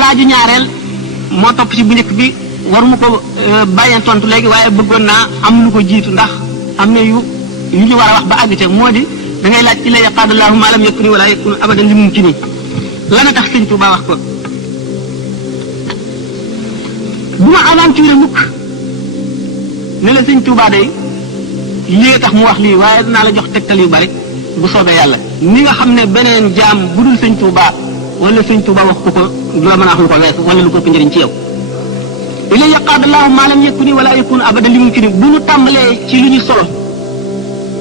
laaju ñaareel moo topp ci bu njëkk bi waruma ko bàyyee tontu léegi waaye bëggoon naa am lu ko jiitu ndax am na yu ñu war a wax ba àgg ca moo di da ngay laaj illa yaqaadallahu ma lam yakuni wala yakunu abadan li mumkini lana tax sëñ Tuubaa wax ko bu ma aventure mukk ne la sëñ Tuubaa day lii tax mu wax lii waaye dinaa la jox tegtal yu bari bu soobee yàlla ni nga xam ne beneen jaam bu dul sëñ Tuubaa wala sëñ Tuubaa wax ko du la mën a wax lu ko wees wala lu ko ëpp njëriñ ci yow illa yaqaadallahu ma lam yakuni wala yakunu abadan li mumkini bu ñu tàmbalee ci lu ñu solo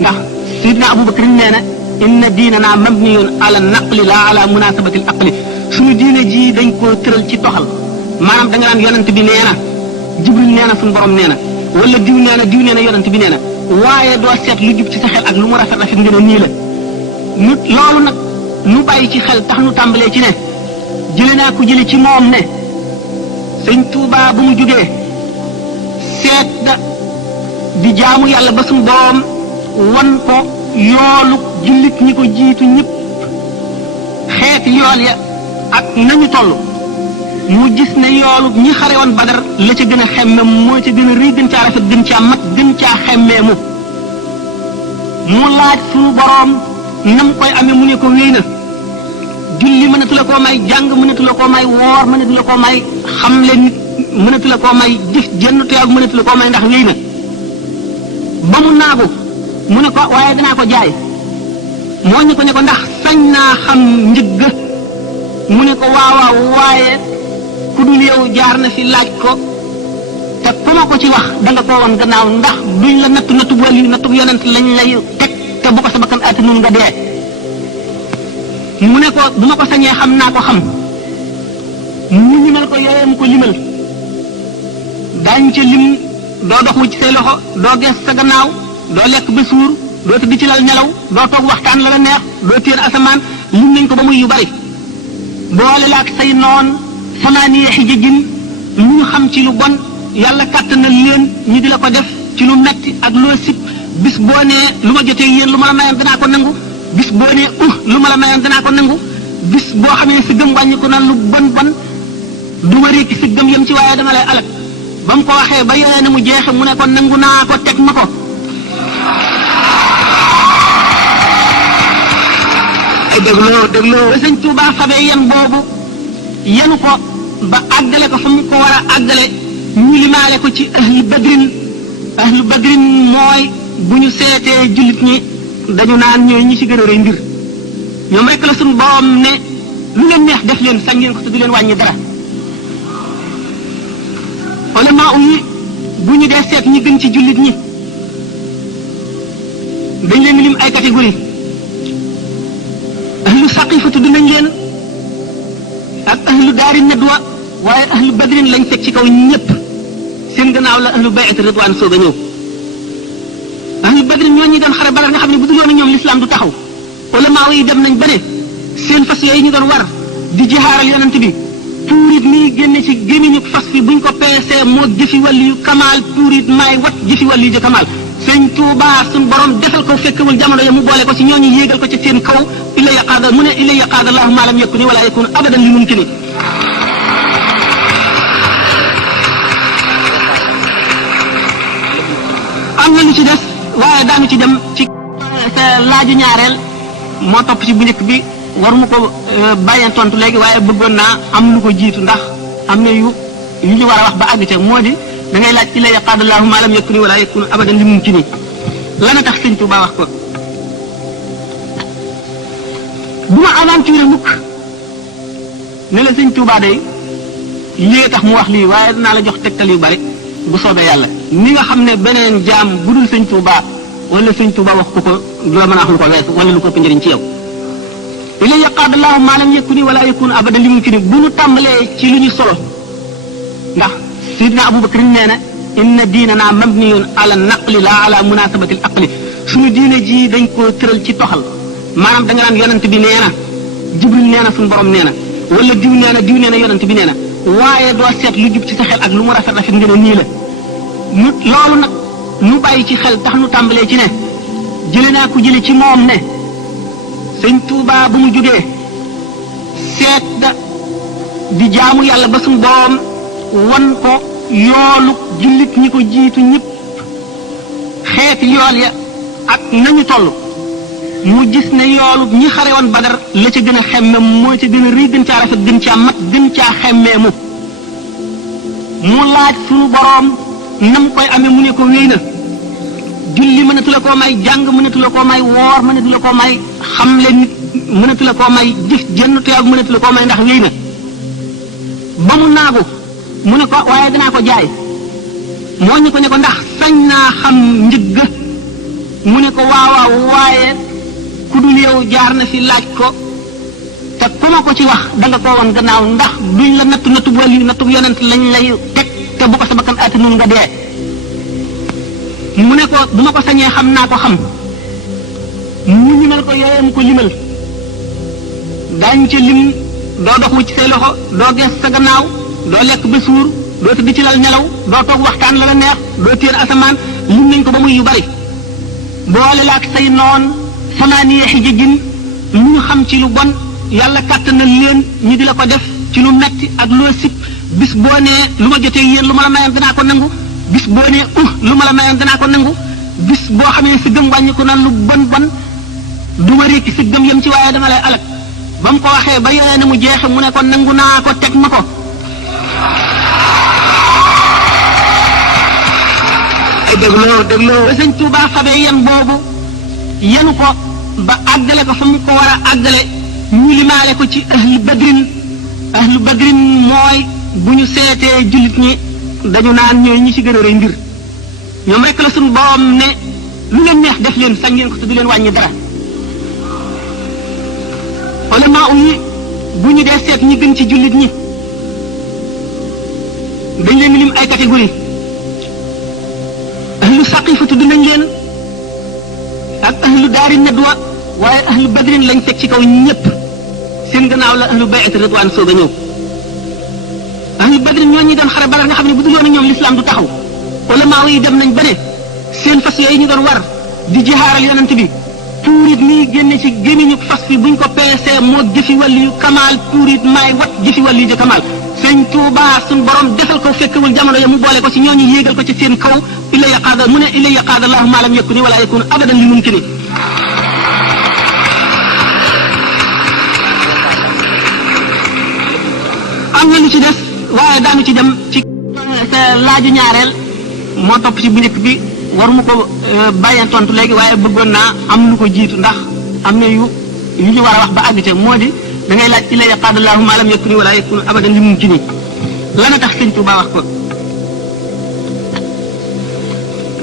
ndax Seydina Abubakar nee na inna diinana mabniyun ala naqli la ala munasabati al aqli suñu diine ji dañ koo tëral ci toxal maanaam da nga naan yonent bi nee na Jibril nee na suñu borom nee na wala diw nee na yonent bi nee na waaye doo seet lu jub ci sa xel ak lu mu rafet rafet nga ne nii la nu loolu nag nu bàyyi ci xel tax nu tàmbalee ci ne jële naa ko jële ci moom ne sëñ Tuubaa bu mu jógee seet da di jaamu yàlla ba suñu borom wan ko yoolu jullit ñi ko jiitu ñëpp xeeti yool ya ak nañu toll mu gis ne yoolu ñi xare woon Badar la ca gën a xemme moo ca gën a rëy gën caa rafet gën caa mat gën caa xemmee mu laaj suñu boroom nam koy amee mu ne ko wéy na julli mënatu la koo may jàng mënatu la koo may woor mënatu la koo may xamle nit mënatu la koo may jëf jenn tuyaab mënatu la koo may ndax wéy na ba mu naagu mu ne ko waaye danaa ko jaay moo ñu ko ne ko ndax sañ naa xam njëgg mu ne ko waawaaw waaye ku dul yow jaar na fi laaj ko te ku ma ko ci wax da nga koo woon gannaaw ndax duñ la nattu wali nattu yonent lañ lay teg te bu ko sa bakkan ati nun nga dee mu ne ko du ma ko sañee xam naa ko xam mu limal ko yooyee mu ko limal daañ ca lim doo dox wu ci say loxo doo gees sa gannaaw doo lekk ba suur doo tëdd ci lal nelaw doo toog waxtaan la la neex doo téen asamaan lim nañ ko ba muy yu bari boole laak say noon samaaniya xijajin lu ñu xam ci lu bon yàlla kàttanal leen ñu di la ko def ci lu metti ak loo sib bis boo nee lu ma jotee yéen lu ma la mayoon danaa ko nangu bis boo nee lu ma la mayoon danaa ko nangu bis boo xam ne si gëm wàññi ko na lu bon du ma rékki si gëm yem ci waaye dama lay alak ba mu ko waxee ba yoree ne mu jeexe mu ne ko nangu naa ko teg ma ko dégloo ba sëñ Tuubaa fabee yan boobu yenu ko ba àggale ko fa mu ko war a àggale ñu limaale ko ci ahlu badrin mooy bu ñu seetee jullit ñi dañu naan ñooy ñi ci gën a rëy mbir ñoom rek la suñu borom ne lu leen neex def leen sañ ngeen ko te du leen wàññi dara ulama yi bu ñu dee seet ñi gën ci jullit ñi dañ leen lim ay catégorie ahlu saqifa tudd nañ leen ak ahlu daari nadwa waaye ahlu badrin lañ teg ci kaw ñëpp seen gannaaw la ahlu bay'at ridwaan soog a ñëw ahlu badrin ñoo ñi doon xare Badar nga xam ne bu dul woon ñoom l'islam du taxaw ulama yi dem nañ ba ne seen fas yooyu ñu doon war di jihaaral yonent bi puurit nii génne ci gémmiñu fas fi buñ ko peesee moo jëfi wàllu yu kamaal puurit maay wat jëfi wàllu yu ja kamaal sëñ Tuubaa suñ borom defal ko fekkewul jamono ya mu boole ko ci ñooñu yéegal ko ci seen kaw illa yaqaada mu ne illa yaqaada allahu ma lam yakuni wala yakunu abadan li mumkini am na lu ci des waaye daanu ci dem ci sa laaju ñaareel moo topp ci bu njëkk bi waruma ko bàyyee tontu léegi waaye bëggoon naa am lu ko jiitu ndax am na yu ñu war a wax ba àgg ca moo di da ngay laaj illa yaqaadallahu ma lam yakuni wala yakunu abadan li mumkini lana tax sëñ Tuubaa wax ko bu ma aventure mukk ne la sëñ Tuubaa day lii tax mu wax lii waaye dinaa la jox tegtal yu bari bu soobee yàlla ni nga xam ne beneen jaam bu dul sëñ Tuubaa wala sëñ Tuubaa wax ko du la mën a wax lu ko wees wala lu ko ëpp njëriñ ci yow illa yaqaadallahu ma lam yakuni wala yakunu abadan li mumkini bu ñu tàmbalee ci lu ñu solo ndax Seydina Abubakar nee na inna diinana mabniyun ala naqli la ala munasabati al aqli suñu diine ji dañ koo tëral ci toxal maanaam da nga naan yonent bi nee na Jibril nee na suñu borom nee na wala diw nee na yonent bi nee na waaye doo seet lu jub ci sa xel ak lu mu rafet rafet nga ne nii la loolu nag nu bàyyi ci xel tax nu tàmbalee ci ne jële naa ko jële ci moom ne sëñ Tuubaa bu mu jógee seet da di jaamu yàlla ba suñu borom wan ko yoolu jullit ñi ko jiitu ñëpp xeeti yool ya ak nañu toll mu gis ne yoolu ñi xare woon Badar la ca gën a xemme moo ca gën a rëy gën caa rafet gën caa mat gën caa xemmee mu laaj suñu boroom nam koy amee mu ne ko wéy na julli mënatu la koo may jàng mënatu la koo may woor mënatu la koo may xamle nit mënatu la koo may jëf jenn teew mënatu la koo may ndax wéy na ba mu naagu mu ne ko waaye danaa ko jaay moo ñu ko ne ko ndax sañ naa xam njëgg mu ne ko waawaaw waaye ku dul yow jaar na fi laaj ko te ku ma ko ci wax danga koo woon gannaaw ndax duñ la nattu wàllu nattu yonent lañ lay teg te bu ko sa bakkan ati nun nga dee mu ne ko bu ma ko sañee xam naa ko xam mu limal ko yooyee mu ko limal daañ ca lim doo dox ci say loxo doo gees sa gannaaw doo lekk ba suur doo tëdd ci lal nelaw doo toog waxtaan la la neex doo téer asamaan lim nañ ko ba muy yu bari boole la ak say noon samaaniya xijajin lu ñu xam ci lu bon yàlla kàttanal leen ñu di la ko def ci lu metti ak loo sib bis boo nee lu ma jotee yéen lu ma la mayoon danaa ko nangu bis boo nee lu ma la mayoon danaa ko nangu bis boo xamee sa gëm wàññi ko na lu bon du ma rékki sa gëm yem ci waaye dama lay alak ba mu ko waxee ba yore na mu jeexe mu ne ko nangu naa ko teg ma ko ay dégloo sëñ Tuubaa fabee yen boobu yenu ko ba àggale ko fa mu ko war a àggale ñu limaale ko ci ahlu badrin mooy bu ñu seetee jullit ñi dañu naan ñooy ñi ci gën a rëy mbir ñoom rek la suñu borom ne lu leen neex def leen sañ ngeen ko te du leen wàññi dara ulama yi bu ñu dee seet ñi gën ci jullit ñi dañ leen lim ay catégorie ahlu saqifatu dinañ leen ak ahlu daari nadwa waaye ahlu badrin lañ teg ci kaw ñëpp seen gannaaw la ahlu bay'at ridwaan soog a ñëw ahlu badrin ñoo ñi doon xare Badar nga xam ne bu dul woon ñoom l'islam du taxaw ulama yi dem nañ ba ne seen fas yooyu ñu doon war di jihaaral yonent bi tuurit nii génne ci gémmiñu fas fi buñ ko peesee moo jëfi wàllu yu kamaal tuurit maay wat jëfi wàllu yu kamaal sëñ Tuubaa suñ borom defal ko fekkewul jamono ya mu boole ko ci ñooñu yéegal ko ci seen kaw illa yaqaada mu ne illa yaqaada allahu ma lam yakuni wala yakunu abadan li mumkini am na lu ci des waaye daanu ci dem ci laaju ñaareel moo topp ci bu njëkk bi waruma ko bàyyee tontu léegi waaye bëggoon naa am lu ko jiitu ndax am na yu ñu war a wax ba àgg te moo di da ngay laaj illa yaqaada allahu ma lam yakuni wala yakunu abadan li mumkini lana tax sëñ Tuubaa wax ko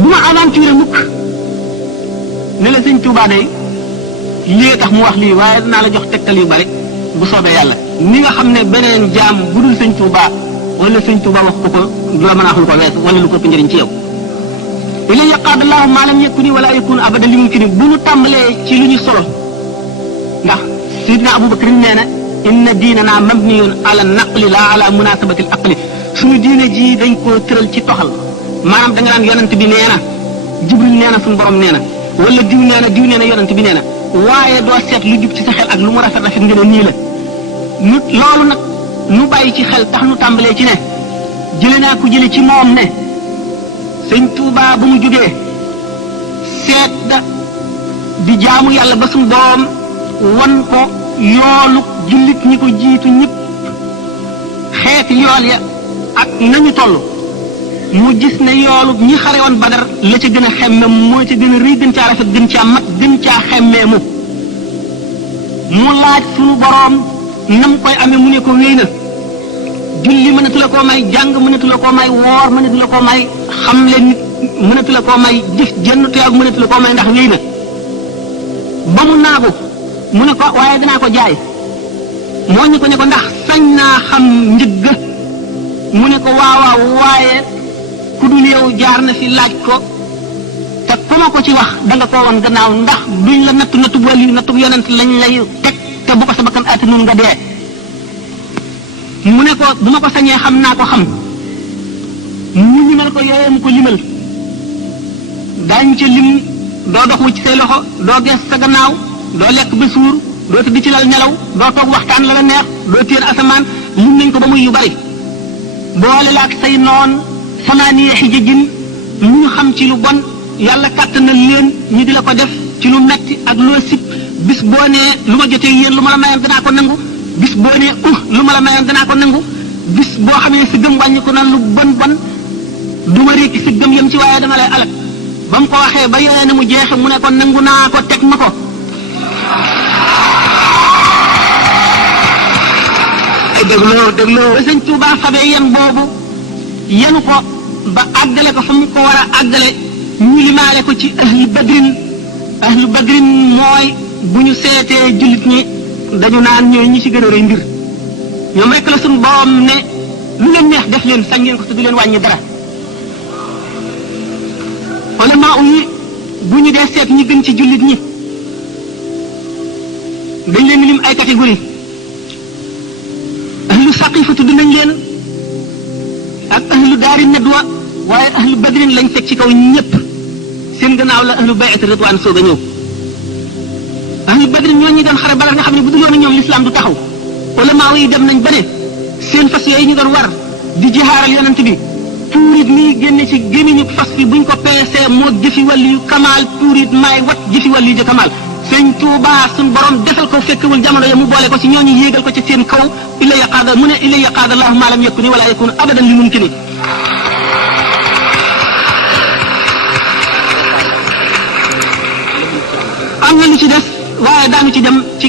bu ma aventure mukk ne la sëñ Tuubaa day lii tax mu wax lii waaye dinaa la jox tegtal yu bari bu soobee yàlla ni nga xam ne beneen jaam bu dul sëñ Tuubaa wala sëñ Tuubaa wax ko du la mën a wax lu ko wees wala lu ko ëpp njëriñ ci yow illa yaqaada allahu ma lam yakuni wala yakunu abadan li mumkini bu ñu tàmbalee ci lu ñu solo ndax Seydina Abubakar nee na inna diinana mabniyun ala naqli la ala munasabati al aqli suñu diine ji dañ koo tëral ci toxal maanaam da nga naan yonent bi nee na Jibril nee na suñu borom nee na wala diw nee na yonent bi nee na waaye doo seet lu jub ci sa xel ak lu mu rafet rafet nga ne nii la nu loolu nag nu bàyyi ci xel tax nu tàmbalee ci ne jële naa ko jële ci moom ne sëñ Tuubaa ba mu jógee seet da di jaamu yàlla ba suñu borom wan ko yoolu jullit ñi ko jiitu ñëpp xeeti yool ya ak nañu toll mu gis ne yoolu ñi xare woon Badar la ca gën a xemme moo ca gën a rëy gën caa rafet gën caa mat gën caa xemmee mu laaj suñu boroom nam koy amee mu ne ko wéy na julli mënatu la koo may jàng mënatu la koo may woor mënatu la koo may xamle nit mënatu la koo may jëf jenn teew mënatu la koo may ndax wéy na ba mu naagu mu ne ko waaye danaa ko jaay moo ñu ko ne ko ndax sañ naa xam njëgg mu ne ko waawaaw waaye ku dul yow jaar na fi laaj ko te ku ma ko ci wax danga koo woon gannaaw ndax duñ la nattu wàllu nattu yonent lañ lay teg te bu ko sa bakkan ati nun nga dee mu ne ko bu ma ko sañee xam naa ko xam mu limal ko yooyee mu ko limal daañ ca lim doo dox ci say loxo doo gees sa gannaaw doo lekk ba suur doo tëdd ci lal nelaw doo toog waxtaan la la neex doo téer asamaan lim nañ ko ba muy yu bari boole la ak say noon samaaniya xijajin ñu xam ci lu bon yàlla kàttanal leen ñu di la ko def ci lu metti ak loo sib bis boo nee lu ma jotee yéen lu ma la mayoon danaa ko nangu bis boo nee lu ma la mayoon danaa ko nangu bis boo xamee si gëm wàññi ko na lu bon bon du ma rékki si gëm yam ci waaye dama lay alak ba mu ko waxee ba yore na mu jeexe mu ne ko nangu naa ko teg ma ko dégloo ba sëñ Tuubaa fabee yen boobu yenu ko ba àggale ko fa mu ko war a àggale ñu limaale ko ci ahlu badrin mooy bu ñu seetee jullit ñi dañu naan ñooy ñi ci gën a rëy mbir ñoom rek la suñu borom ne lu leen neex def leen sañ ngeen ko te du leen wàññi dara ulama yi bu ñu dee seet ñi gën ci jullit ñi dañ leen lim ay catégorie ahlu saqifa tudd nañ leen ak ahlu daari nadwa waaye ahlu badrin lañ teg ci kaw ñëpp seen gannaaw la ahlu bay'at ridwaan soog a ñëw ahlu badrin ñoo ñi doon xare Badar nga xam ne bu dul woon ñoom l'islam du taxaw ulama yi dem nañ ba ne seen fas yooyu ñu doon war di jihaaral yonent bi tuurit nii génne ci gémmiñu fas bi buñ ko peesee moo jëfi wàllu yu kamaal tuurit maay wat jëfi wàllu yu ja kamaal sëñ Tuubaa suñ borom defal ko fekkewul jamono ya mu boole ko ci ñooñu yéegal ko ci seen kaw illa yaqaada mu ne illa yaqaada allahu ma lam yakuni wala yakunu abadan li mumkini am na lu ci des waaye daanu ci dem ci